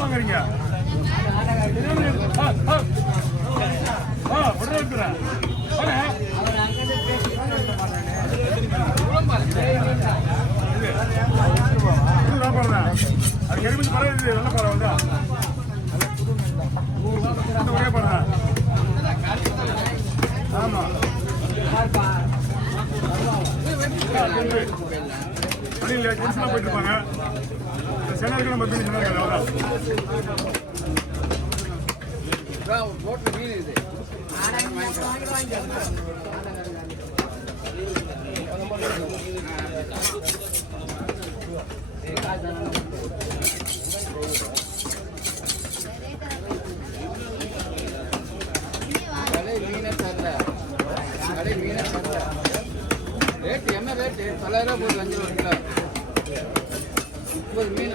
வாங்குறீங்க அது கரும்பு பரவாயில்ல நல்ல பரவாயில்ல ஒரே படம் ஆமா அணியில் ஜென்ஸ்லாம் போயிட்டு இருப்பாங்க செனருக்கு நம்ம ரேட் என்ன ரேட்டு 9,000 போகுது 5 கிலோ 30 மீன்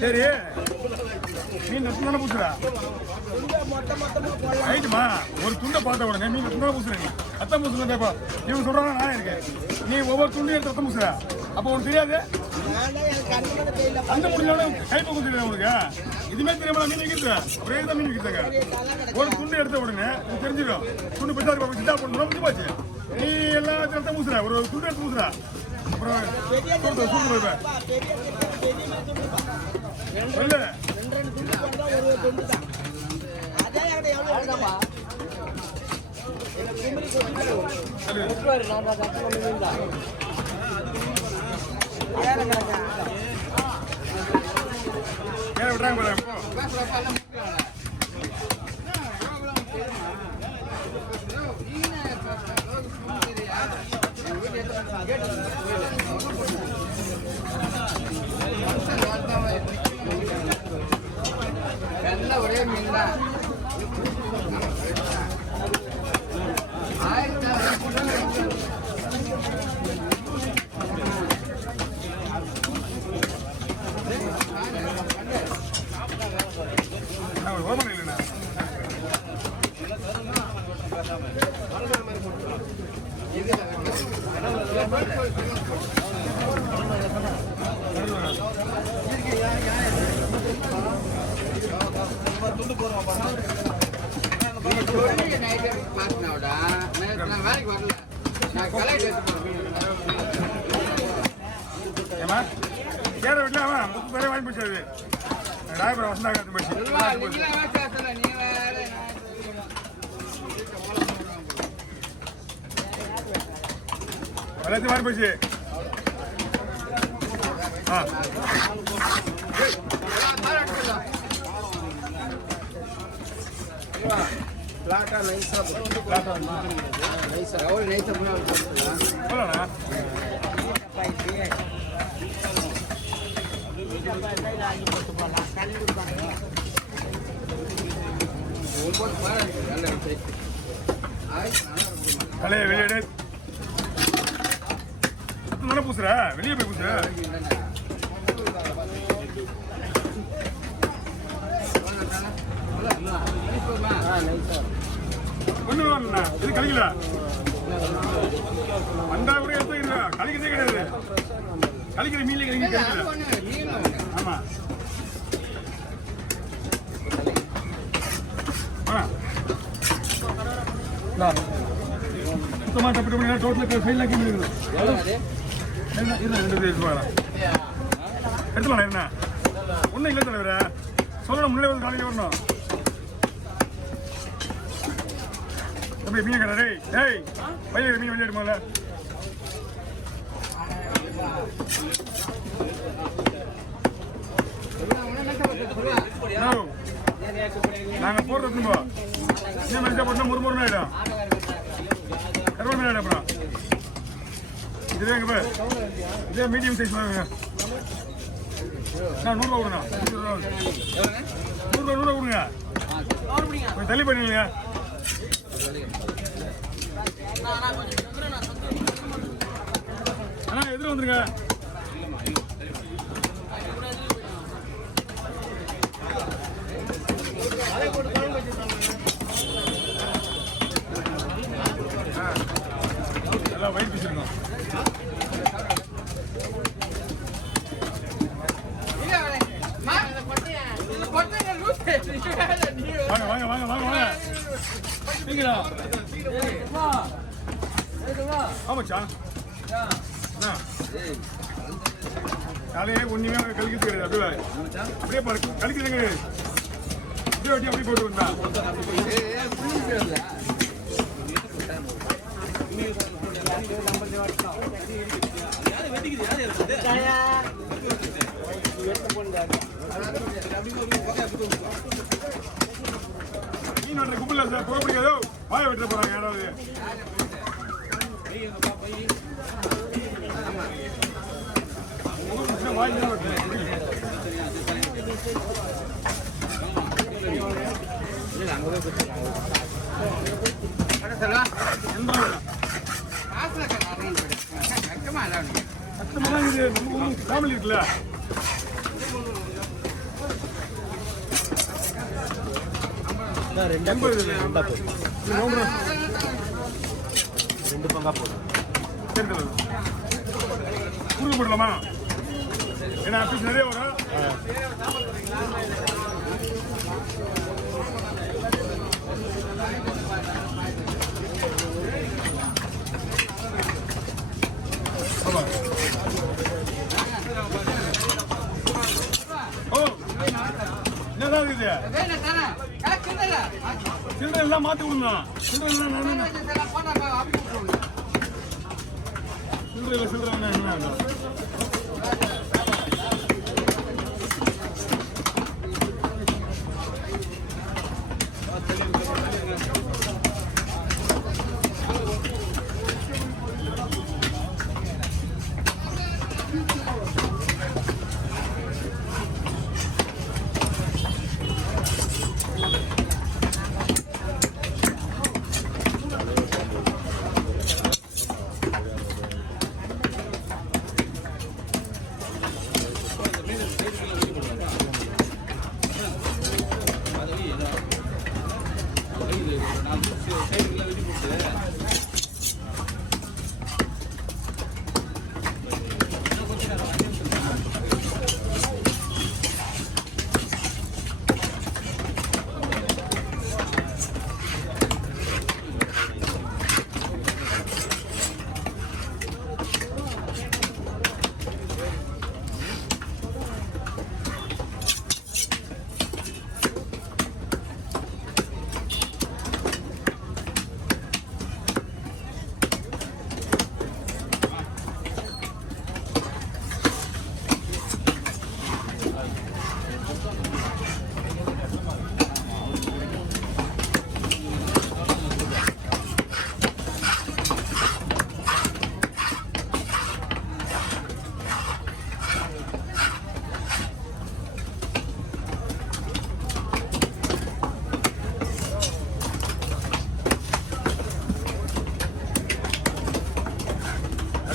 சரி மீன் தானே பூசுறா ரைட்டுமா ஒரு துண்டை பார்த்த உடனே மீன் துண்டை பூசுறேன் அத்தம் பூசுறேன்ப்பா இவங்க சொல்றாங்க நான் இருக்கேன் நீ ஒவ்வொரு துண்டையும் எடுத்து அத்தம் பூசுற அப்போ உனக்கு தெரியாது அந்த முடிஞ்சோட கைப்பக்கம் தெரியாது உனக்கு இதுமே தெரியாம மீன் வைக்கிறது ஒரே தான் மீன் வைக்கிறாங்க ஒரு துண்டு எடுத்த உடனே தெரிஞ்சிடும் துண்டு பெற்றாரு சித்தா பண்ணணும் முடிஞ்சு போச்சு நீ எல்லாத்தையும் அத்தம் பூசுற ஒரு துண்டு எடுத்து பூசுற அப்புறம் சூடு போய்ப்பேன் விடுறாங்க ஒரே மீன் தான் எல்லாத்தையும் மாறி போச்சு தலையை வெளியிடு. நல்லா பூசுற, வெளியே போய் பூசுற. ஒண்ணு வேணும்ண்ணா, இது கழிக்கல. வந்தா கூட எடுத்துக்கிறா, கழிக்கிறதே கிடையாது. கழிக்கிற மீன்ல கழிக்கல. ஆமா. சுத்தமாக தப்பிட்டு பண்ணி டோட்டல் ஃபெயில் ஆக்கி முடியுது. எடுத்துக்கலாம் என்ன ஒன்றும் இல்லை தலைவர சொல்லணும். முன்னே வந்து காலையில் வரணும். எப்படி மீன் கடை ஏய் பையன் மீன் வெளியே எடுமால. நாங்கள் போடுறது இன்னும் மனுஷா போட்டோம் முறுமுறுன்னு ஆகிடும். கருவா மீன் ஆகிடும். அப்புறம் இதுவே எங்க போய் இதே மீடியம் சைஸ் வாங்க. நான் 100 ரூபா கொடுங்க. 100 ரூபா கொடுங்க. கொஞ்சம் தள்ளி பண்ணிடுங்க. அண்ணா எதிர வந்துருங்க. எல்லாம் வயிறு பிடிச்சிருக்கோம். வாங்க வாங்க வாங்க வாங்க வாங்க. நீங்களா ஆமாச்சா காலையே ஒண்ணுமே கழிக்கிறது கிடையாது. அப்படியே பாரு கழிக்கிறதுங்க. அப்படியே வட்டி அப்படியே போட்டு வந்தா மீன் வெட்டுற கும்பல சார் போக முடியாதோ. வாய வெட்டுற போறாங்க யாராவது. வாய் ஃபேமிலி இருக்குல்ல. ரெண்டு பங்கா போதும். குறுக்கு போடலாமா? ஏன்னா பீஸ் நிறைய வரும். என்னதான் இருக்குது சில்லறை எல்லாம் மாத்தி விடுங்க. சில்லறை என்ன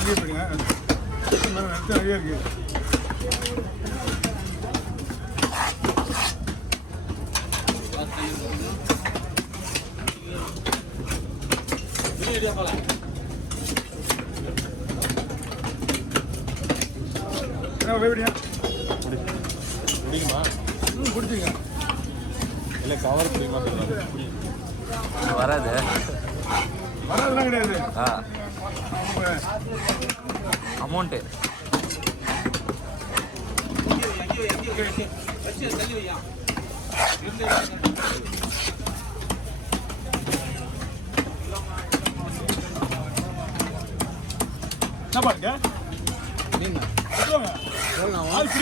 அப்படியே போடுங்க. நிறைய இருக்கு. எப்படியா பிடிக்குமா? பிடிச்சிங்க இல்லை கவர் பிடிக்குமா? வராது. வராதுலாம் கிடையாது. அமௌண்ட்டு என்ன பாருங்க மீன் ஆள்